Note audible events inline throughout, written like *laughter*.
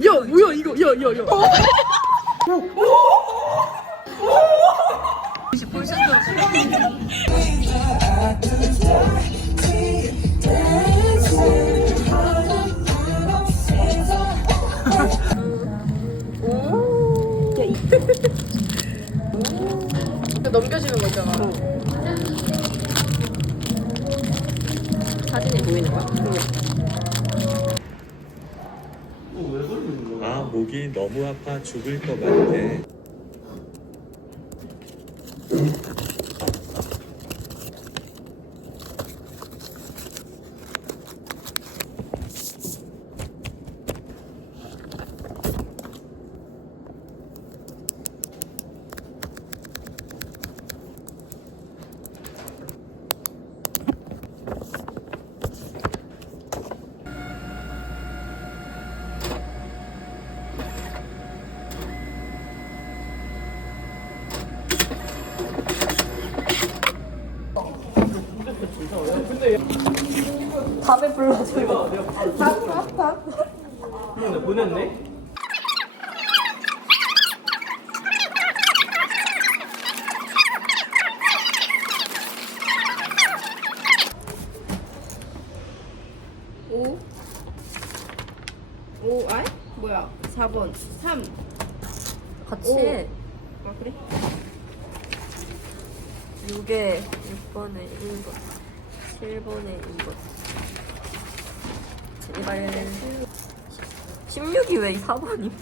야 뭐야 이거 야야야. 넘겨주는 거 있잖아. 사진이 보이는 거야? 목이 너무 아파 죽을 것 같아. 밥에 불러줘 이거. 보냈네 오. 오, 아이? 뭐야? 4번. 3. 같이 오. 해. 아, 그래? 6에 6번에 1번 7번에 2번 제발. 16이 왜 4번이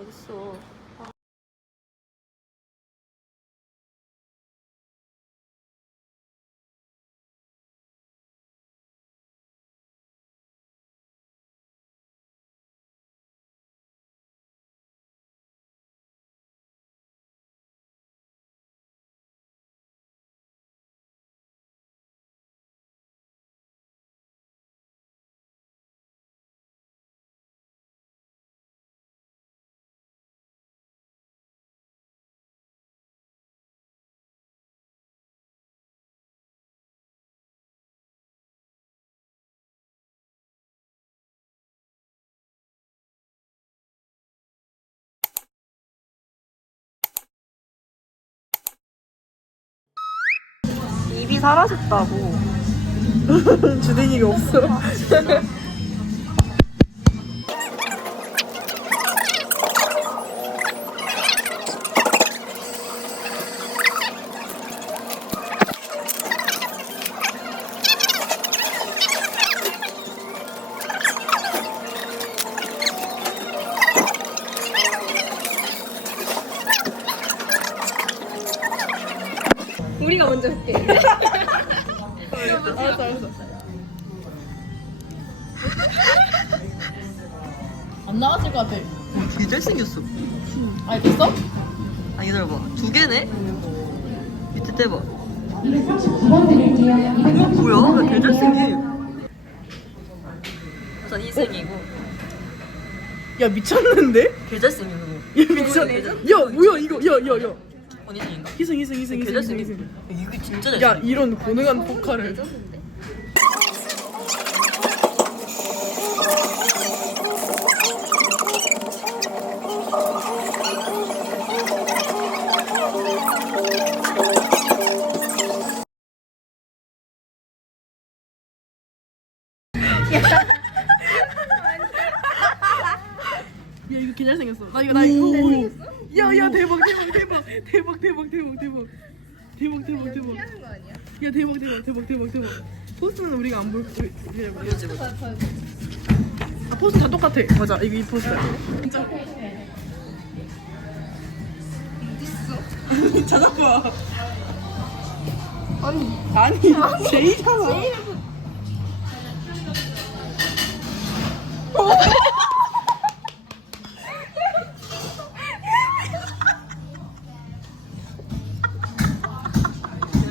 어딨어 입이 사라졌다고. *laughs* 주댕이가 없어 우리가 먼저 할게. *laughs* 알았어 알았어. 안 나왔을 것 같아. 되게 잘생겼어. 아니 됐어? 아 기다려봐. 두 개네? 밑에 떼봐. 뭐야? 되게 잘생겨 우선 희승이고. 야 미쳤는데? 개 잘생겨 야 미쳤 야 뭐야 이거. 야 야 야 언니승인가? 희승 희승 희승 개 희승 잘생겨 희승 이거 진짜 야 이런 고능한 포카를 개 잘생겼어. 나 이거 나 이거 야야 대박 대박 대박 대박 대박 대박 대박. 대박 대박 대박. 대박 야? 대박 대박 대박 대박 대박. 포스트는 우리가 안볼뭐아 포스 다 똑같아. 맞아. 이거 이 포스 진짜. 어딨어? *laughs* 찾아봐 아니 제이잖아.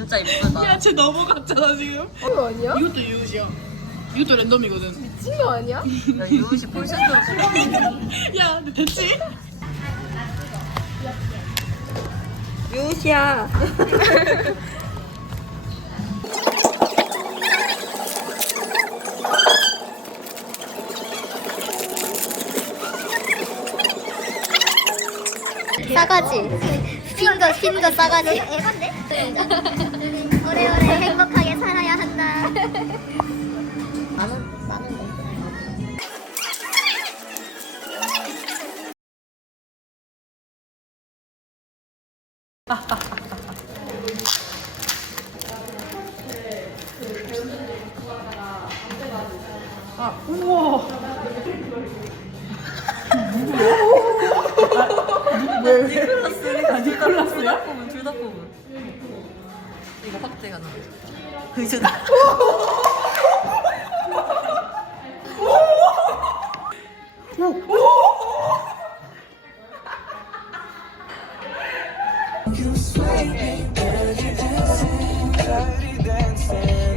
진짜 이쁘다. 야, 쟤 넘어갔잖아 지금. 이거 아니야? 이것도 유우시야. 이것도 랜덤이거든. 미친 거 아니야? 야, 유우씨 폴센터로 야, 근데 됐지? 유우씨야. 싸가지. 핑거, 핑거 싸가지. 에반데? 오래오래 행복하게 살아야 한다. 나는, 나는 뭐. 아, 우와. 니콜라스. 아, 니콜라스 나. me, dirty dancing, dirty dancing.